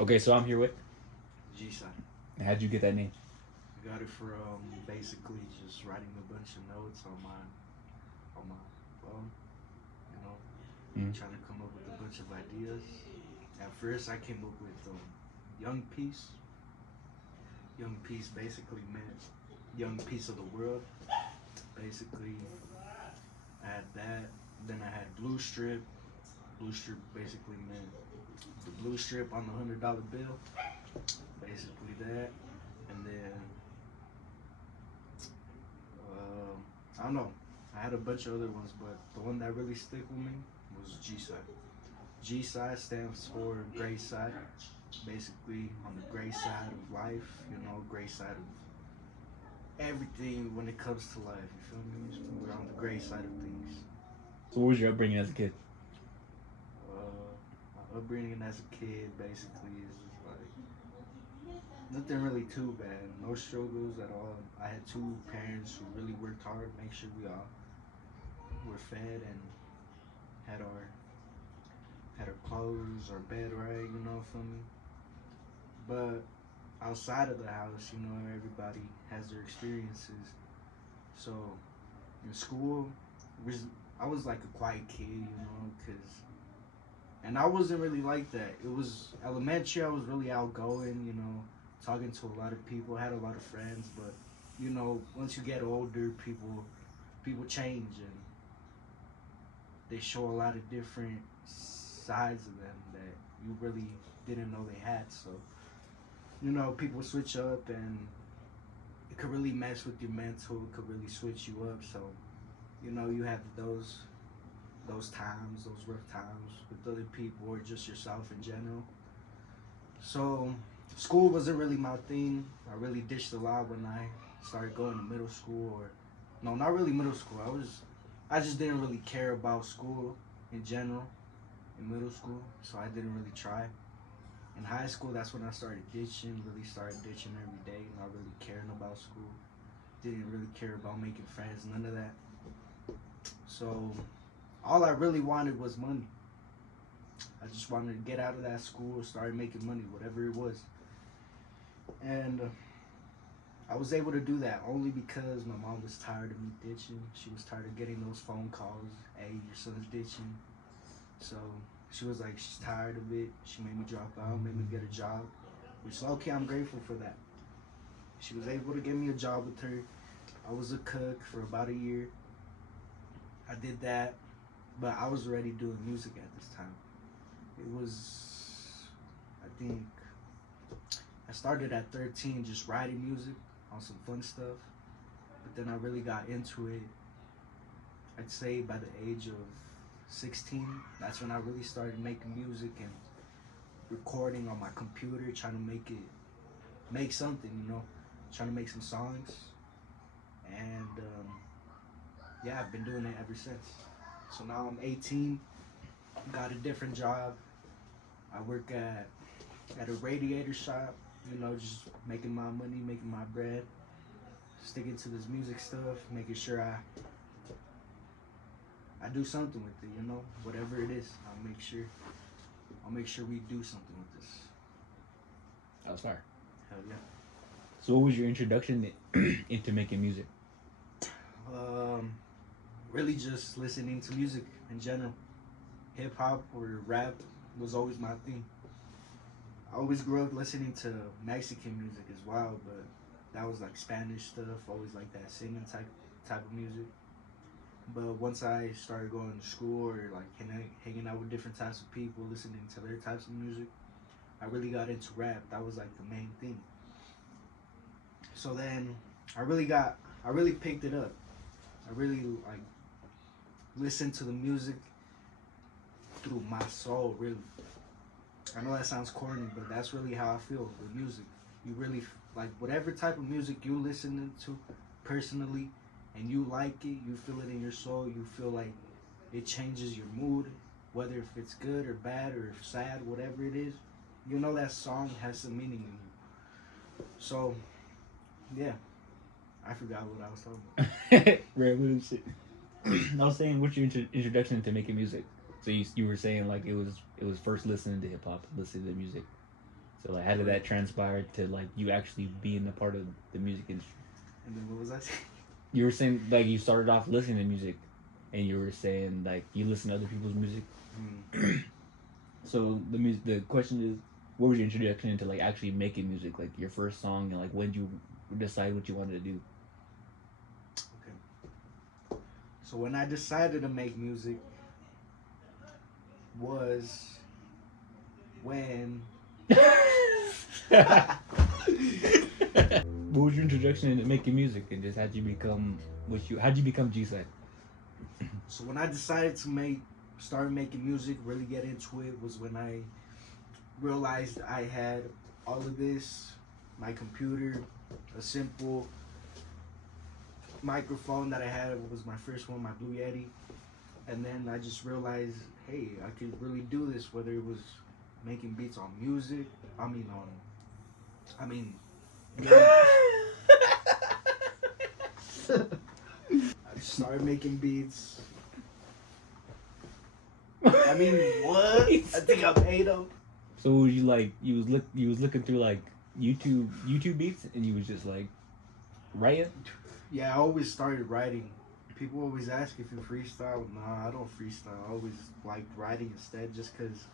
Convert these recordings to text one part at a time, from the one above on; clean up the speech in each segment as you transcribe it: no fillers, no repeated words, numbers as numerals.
Okay, so I'm here with. G-side. How'd you get that name? I got it from basically just writing a bunch of notes on my phone. You know, Mm. trying to come up with a bunch of ideas. At first, I came up with young peace. Young peace basically meant young piece of the world. Basically, I had that. Then I had blue strip. Blue strip basically meant the blue strip on the $100 bill. Basically that. And then I don't know. I had a bunch of other ones, but the one that really stick with me was G-side. G-side stands for gray side. Basically, on the gray side of life, gray side of everything when it comes to life. You feel me? We're on the gray side of things. So, what was your upbringing as a kid? My upbringing as a kid basically is just like nothing really too bad. No struggles at all. I had two parents who really worked hard, make sure we all were fed and had our clothes, our bed right, for me. But outside of the house, everybody has their experiences. So in school, I was like a quiet kid, and I wasn't really like that. It was elementary. I was really outgoing, talking to a lot of people. Had a lot of friends, but once you get older, people change and they show a lot of different sides of them that you really didn't know they had. So people switch up and it could really mess with your mental. It could really switch you up. So you have those times, those rough times with other people or just yourself in general. So school wasn't really my thing. I really ditched a lot when I started going to middle school, or no, not really middle school. I just didn't really care about school in general in middle school, so I didn't really try. In high school, that's when I started ditching, really started ditching every day, not really caring about school. Didn't really care about making friends, none of that. So all I really wanted was money. I just wanted to get out of that school, start making money, whatever it was. And I was able to do that only because my mom was tired of me ditching. She was tired of getting those phone calls, hey, your son's ditching. So she was like, she's tired of it. She made me drop out, made me get a job, which is okay, I'm grateful for that. She was able to get me a job with her. I was a cook for about a year. I did that, but I was already doing music at this time. It was, I think, I started at 13 just writing music on some fun stuff, but then I really got into it, I'd say by the age of 16. That's when I really started making music and recording on my computer, trying to make something, trying to make some songs. And yeah, I've been doing it ever since. So now I'm 18, got a different job. I work at a radiator shop, just making my money, making my bread, sticking to this music stuff, making sure I do something with it, whatever it is. I'll make sure we do something with this. That was fire. Hell yeah. So, what was your introduction into making music? Really just listening to music in general. Hip hop or rap was always my thing. I always grew up listening to Mexican music as well, but that was like Spanish stuff, always like that singing type of music. But once I started going to school or like hanging out with different types of people, listening to their types of music, I really got into rap. That was like the main thing. So then I really picked it up. I really like listened to the music through my soul, really. I know that sounds corny, but that's really how I feel with music. You really, like, whatever type of music you listen to personally and you like it, you feel it in your soul, you feel like it changes your mood, whether if it's good or bad or if sad, whatever it is, that song has some meaning in you. So, yeah, I forgot what I was talking about. Random shit. I was saying, what's your introduction into making music? So you were saying like it was first listening to hip hop, listening to music. So like, how did that transpire to like you actually being a part of the music industry? And then what was I saying? You were saying like you started off listening to music, and you were saying like you listen to other people's music. So the question is, what was your introduction into like actually making music? Like your first song, and like when did you decide what you wanted to do? Okay. So when I decided to make music was when What was your introduction into making music, and just how'd you become how'd you become G-Side? So when I decided to start making music, really get into it, was when I realized I had all of this, my computer, a simple microphone that I had was my first one, my Blue Yeti, and then I just realized, hey, I could really do this, whether it was making beats on music, yeah. I started making beats. I mean, what? I think I made them. So was you like you was looking through like YouTube beats, and you was just like writing? Yeah, I always started writing. People always ask if you freestyle. Nah, I don't freestyle. I always like writing instead, just because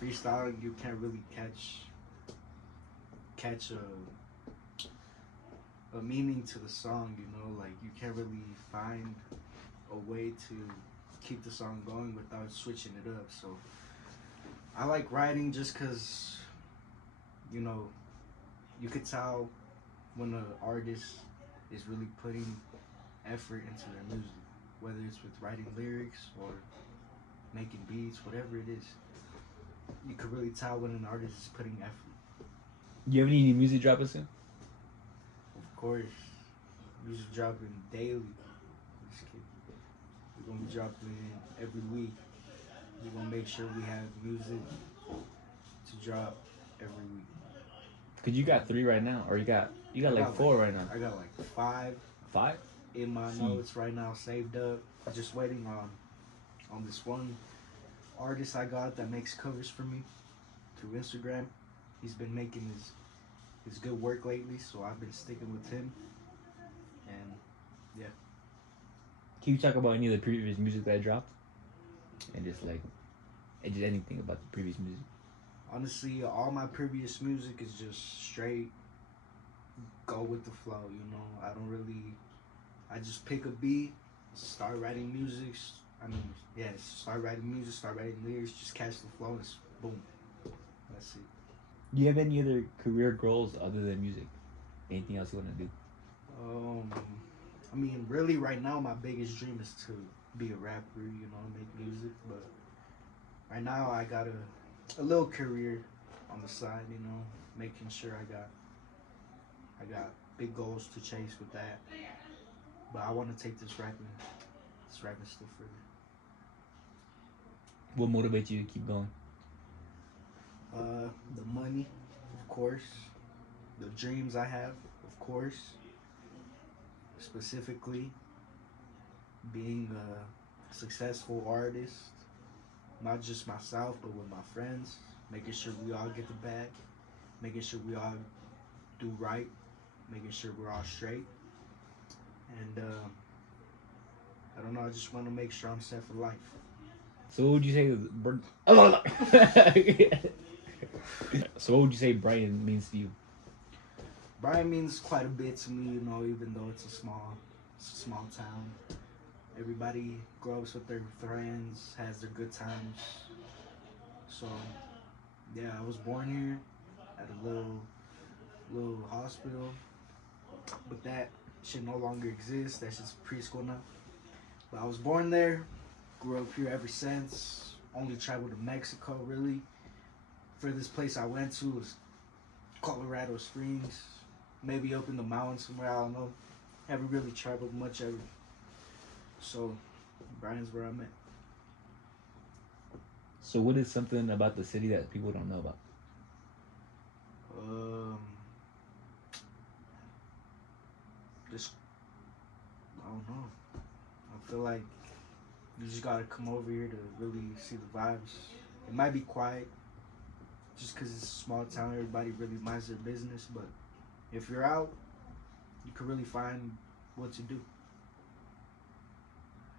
freestyling you can't really catch a meaning to the song. You know, like you can't really find a way to keep the song going without switching it up. So I like writing just because, you know, you could tell when an artist is really putting effort into their music, whether it's with writing lyrics or making beats, whatever it is. You could really tell when an artist is putting effort. You have any new music dropping soon? Of course, music dropping daily. Just kidding. We're gonna be dropping every week. We're gonna make sure we have music to drop every week. Cause you got 3 right now, or you got like 4 right now. I got like 5. 5 in my notes right now, saved up. Just waiting on this one artist I got that makes covers for me through Instagram. He's been making his good work lately, so I've been sticking with him. And yeah. Can you talk about any of the previous music that I dropped, and just anything about the previous music? Honestly, all my previous music is just straight go with the flow. You know, I just pick a beat, start writing music. Start writing music, start writing lyrics, just catch the flow, and boom. That's it. Do you have any other career goals other than music? Anything else you want to do? Really, right now, my biggest dream is to be a rapper. You know, make music. But right now, I got a little career on the side. You know, making sure I got big goals to chase with that. But I want to take this rapping stuff further. What motivates you to keep going? The money, of course. The dreams I have, of course. Specifically, being a successful artist, not just myself, but with my friends. Making sure we all get the bag. Making sure we all do right. Making sure we're all straight. And I don't know. I just want to make sure I'm set for life. So what would you say? So what would you say Brighton means to you? Brighton means quite a bit to me, you know, even though it's a small town. Everybody grows with their friends, has their good times. So, yeah, I was born here at a little hospital, but that shit no longer exists. That's just preschool now. But I was born there, grew up here ever since. Only traveled to Mexico, really. Furthest place I went to was Colorado Springs. Maybe up in the mountains somewhere, I don't know. Haven't really traveled much ever. So, Brighton's where I'm at. So what is something about the city that people don't know about? Just, I don't know. I feel like you just gotta come over here to really see the vibes. It might be quiet, just because it's a small town, everybody really minds their business. But if you're out, you can really find what to do.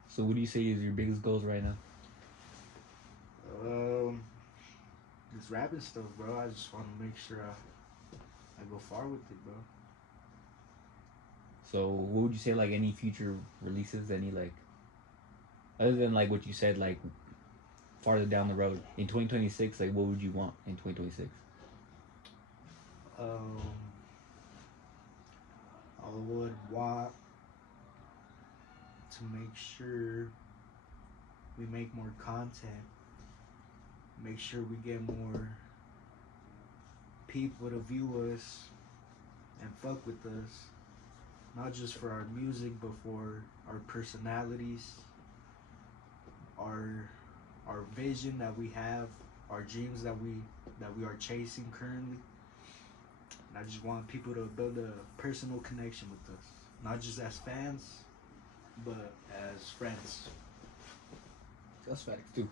So what do you say is your biggest goals right now? This rapping stuff, bro. I just want to make sure I go far with it, bro. So what would you say, like, any future releases, any, like, other than like what you said, like farther down the road in 2026, like what would you want in 2026? I would want to make sure we make more content, make sure we get more people to view us and fuck with us, not just for our music but for our personalities, our vision that we have, our dreams that we are chasing currently. And I just want people to build a personal connection with us, not just as fans, but as friends. That's facts too.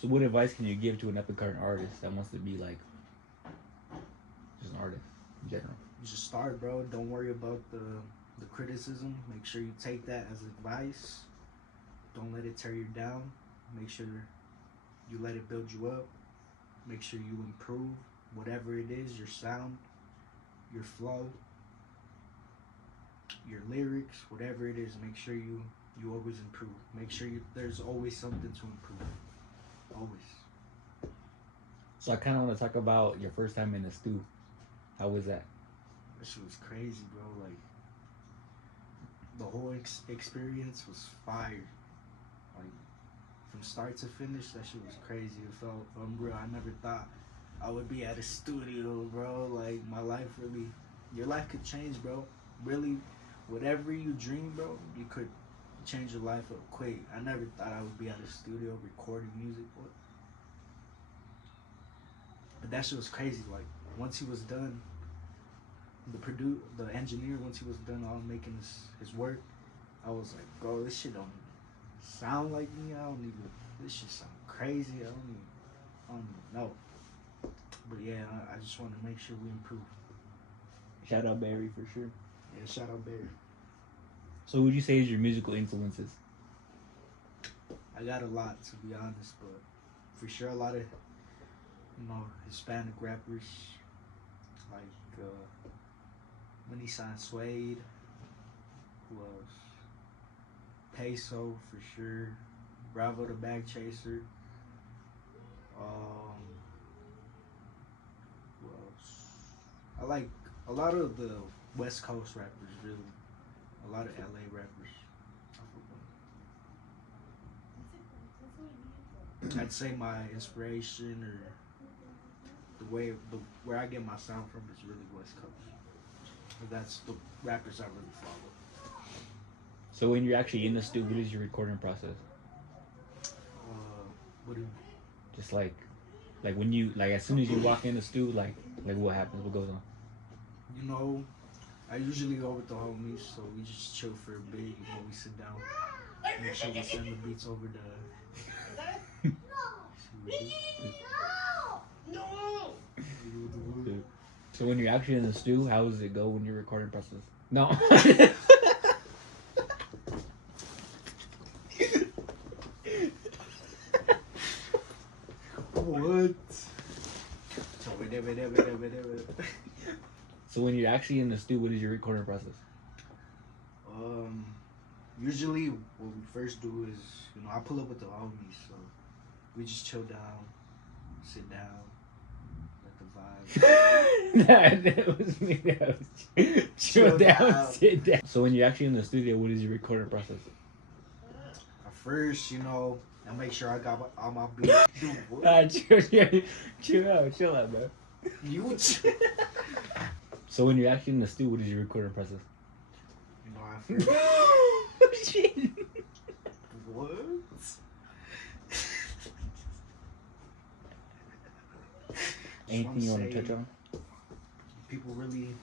So what advice can you give to an up and coming artist that wants to be like just an artist in general? You just start, bro. Don't worry about the criticism. Make sure you take that as advice. Don't let it tear you down. Make sure you let it build you up. Make sure you improve whatever it is, your sound, your flow, your lyrics, whatever it is. Make sure you always improve. Make sure there's always something to improve. Always. So I kind of want to talk about your first time in the stew. How was that? That shit was crazy, bro. Like, the whole experience was fire. Like, from start to finish, that shit was crazy. It felt unreal. I never thought I would be at a studio, bro. Like, my life really, your life could change, bro. Really, whatever you dream, bro, you could change your life up quick. I never thought I would be at a studio recording music. But that shit was crazy. Like, once he was done, the engineer, once he was done all making his work, I was like, bro, this shit don't sound like me. This shit sound crazy. I don't even know. But yeah, I just want to make sure we improve. Shout out Barry for sure. Yeah, shout out Barry. So what would you say is your musical influences? I got a lot, to be honest, but for sure a lot of, Hispanic rappers like Money Sign Suede, who else? Peso for sure, Bravo the Bag Chaser. Who else? I like a lot of the West Coast rappers, really. A lot of LA rappers. I'd say my inspiration or where I get my sound from is really West Coast. That's the rappers I really follow. So when you're actually in the studio, what is your recording process? What do you? Just like when you as soon as you walk in the studio, like what happens? What goes on? I usually go with the homies, so we just chill for a bit. We sit down, make sure we send the beats over to. So when you're actually in the stew, how does it go when you're recording process? No. What? So when you're actually in the stew, what is your recording process? Usually what we first do is, I pull up with the homies, so we just chill down, sit down, let the vibe. That was me. That was chill down, sit down. So when you're actually in the studio, what is your recording process? At first, I make sure I got all my beats. Chill out, bro. You. So when you're actually in the studio, what is your recording process? I first. Shit. What? Anything you want to touch on? People really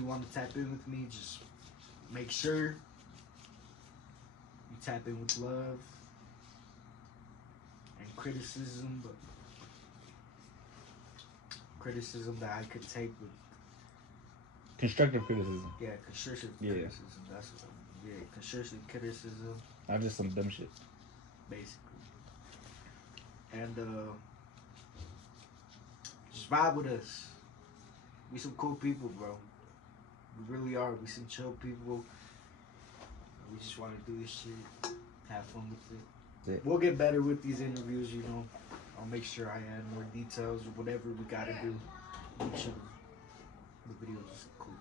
want to tap in with me. Just make sure you tap in with love and criticism, but criticism that I could take with Constructive criticism. constructive Yeah. criticism. That's what constructive criticism, Not just some dumb shit. basically. And just vibe with us. We some cool people, bro. We really are. We some chill people. We just want to do this shit, have fun with it. Yeah. We'll get better with these interviews, you know. I'll make sure I add more details or whatever we gotta do. Make sure the videos is cool.